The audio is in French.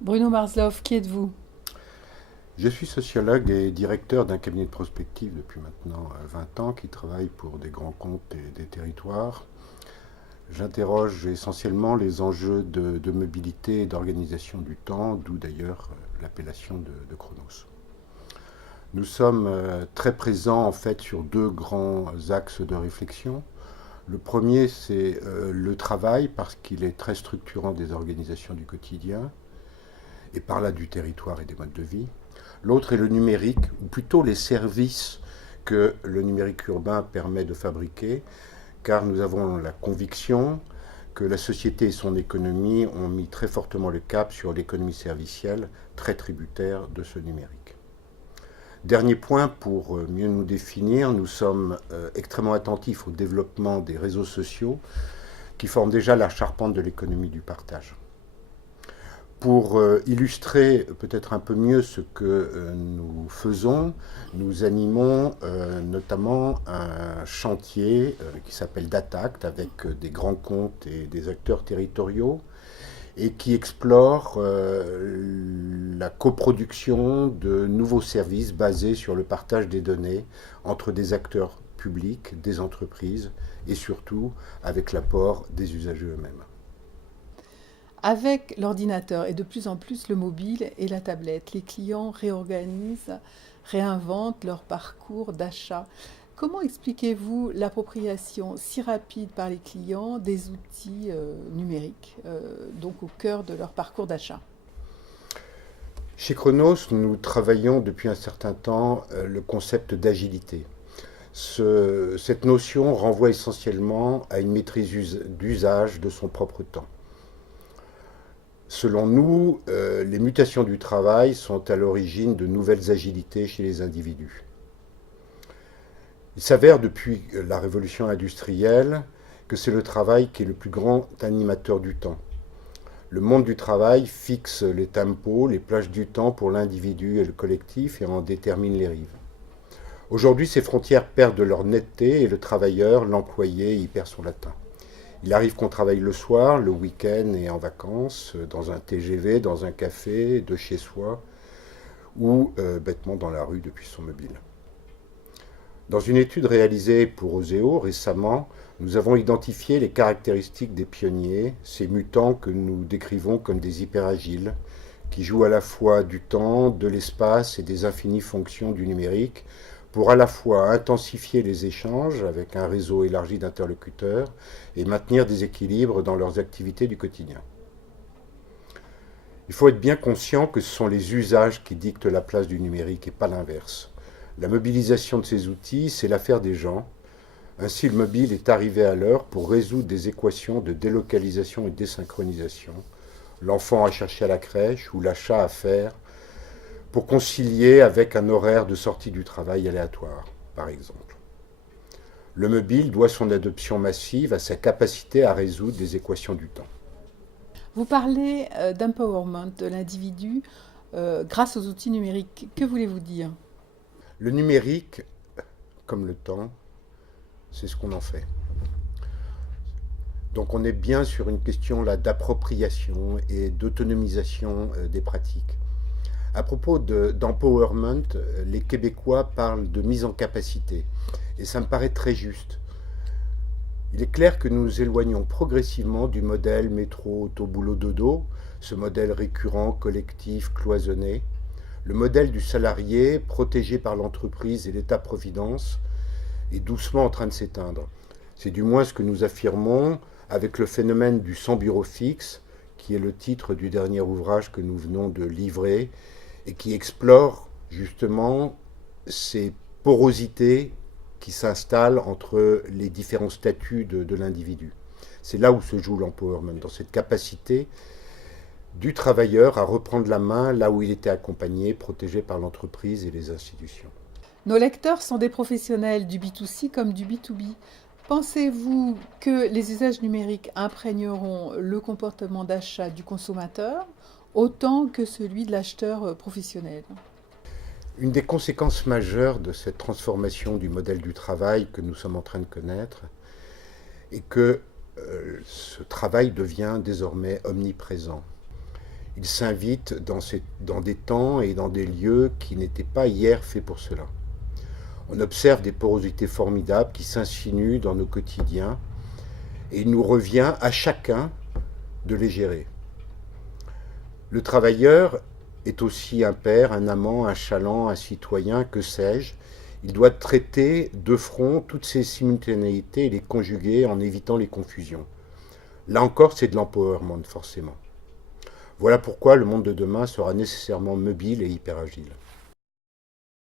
Bruno Marsloff, qui êtes-vous? Je suis sociologue et directeur d'un cabinet de prospective depuis maintenant 20 ans qui travaille pour des grands comptes et des territoires. J'interroge essentiellement les enjeux de mobilité et d'organisation du temps, d'où d'ailleurs l'appellation de Chronos. Nous sommes très présents en fait sur deux grands axes de réflexion. Le premier, c'est le travail parce qu'il est très structurant des organisations du quotidien et par là du territoire et des modes de vie. L'autre est le numérique, ou plutôt les services que le numérique urbain permet de fabriquer, car nous avons la conviction que la société et son économie ont mis très fortement le cap sur l'économie servicielle, très tributaire de ce numérique. Dernier point, pour mieux nous définir, nous sommes extrêmement attentifs au développement des réseaux sociaux qui forment déjà la charpente de l'économie du partage. Pour illustrer peut-être un peu mieux ce que nous faisons, nous animons notamment un chantier qui s'appelle DATACT avec des grands comptes et des acteurs territoriaux et qui explore la coproduction de nouveaux services basés sur le partage des données entre des acteurs publics, des entreprises et surtout avec l'apport des usagers eux-mêmes. Avec l'ordinateur et de plus en plus le mobile et la tablette, les clients réorganisent, réinventent leur parcours d'achat. Comment expliquez-vous l'appropriation si rapide par les clients des outils numériques, donc au cœur de leur parcours d'achat? Chez Chronos, nous travaillons depuis un certain temps le concept d'agilité. Cette notion renvoie essentiellement à une maîtrise d'usage de son propre temps. Selon nous, les mutations du travail sont à l'origine de nouvelles agilités chez les individus. Il s'avère depuis la révolution industrielle que c'est le travail qui est le plus grand animateur du temps. Le monde du travail fixe les tempos, les plages du temps pour l'individu et le collectif et en détermine les rives. Aujourd'hui, ces frontières perdent leur netteté et le travailleur, l'employé, y perd son latin. Il arrive qu'on travaille le soir, le week-end et en vacances, dans un TGV, dans un café, de chez soi, ou bêtement dans la rue depuis son mobile. Dans une étude réalisée pour Oseo récemment, nous avons identifié les caractéristiques des pionniers, ces mutants que nous décrivons comme des hyperagiles, qui jouent à la fois du temps, de l'espace et des infinies fonctions du numérique pour à la fois intensifier les échanges avec un réseau élargi d'interlocuteurs et maintenir des équilibres dans leurs activités du quotidien. Il faut être bien conscient que ce sont les usages qui dictent la place du numérique et pas l'inverse. La mobilisation de ces outils, c'est l'affaire des gens. Ainsi, le mobile est arrivé à l'heure pour résoudre des équations de délocalisation et de désynchronisation. L'enfant à chercher à la crèche ou l'achat à faire pour concilier avec un horaire de sortie du travail aléatoire, par exemple. Le mobile doit son adoption massive à sa capacité à résoudre des équations du temps. Vous parlez d'empowerment de l'individu grâce aux outils numériques. Que voulez-vous dire? Le numérique, comme le temps, c'est ce qu'on en fait. Donc on est bien sur une question là d'appropriation et d'autonomisation des pratiques. À propos d'empowerment, les Québécois parlent de mise en capacité. Et ça me paraît très juste. Il est clair que nous nous éloignons progressivement du modèle métro, auto, boulot, dodo, ce modèle récurrent, collectif, cloisonné. Le modèle du salarié, protégé par l'entreprise et l'État-providence, est doucement en train de s'éteindre. C'est du moins ce que nous affirmons avec le phénomène du sans bureau fixe, qui est le titre du dernier ouvrage que nous venons de livrer, et qui explore justement ces porosités qui s'installent entre les différents statuts de l'individu. C'est là où se joue l'empowerment, dans cette capacité du travailleur à reprendre la main là où il était accompagné, protégé par l'entreprise et les institutions. Nos lecteurs sont des professionnels du B2C comme du B2B. Pensez-vous que les usages numériques imprégneront le comportement d'achat du consommateur autant que celui de l'acheteur professionnel? Une des conséquences majeures de cette transformation du modèle du travail que nous sommes en train de connaître est que ce travail devient désormais omniprésent. Il s'invite dans des temps et dans des lieux qui n'étaient pas hier faits pour cela. On observe des porosités formidables qui s'insinuent dans nos quotidiens et il nous revient à chacun de les gérer. Le travailleur est aussi un père, un amant, un chaland, un citoyen, que sais-je. Il doit traiter de front toutes ces simultanéités et les conjuguer en évitant les confusions. Là encore, c'est de l'empowerment, forcément. Voilà pourquoi le monde de demain sera nécessairement mobile et hyper agile.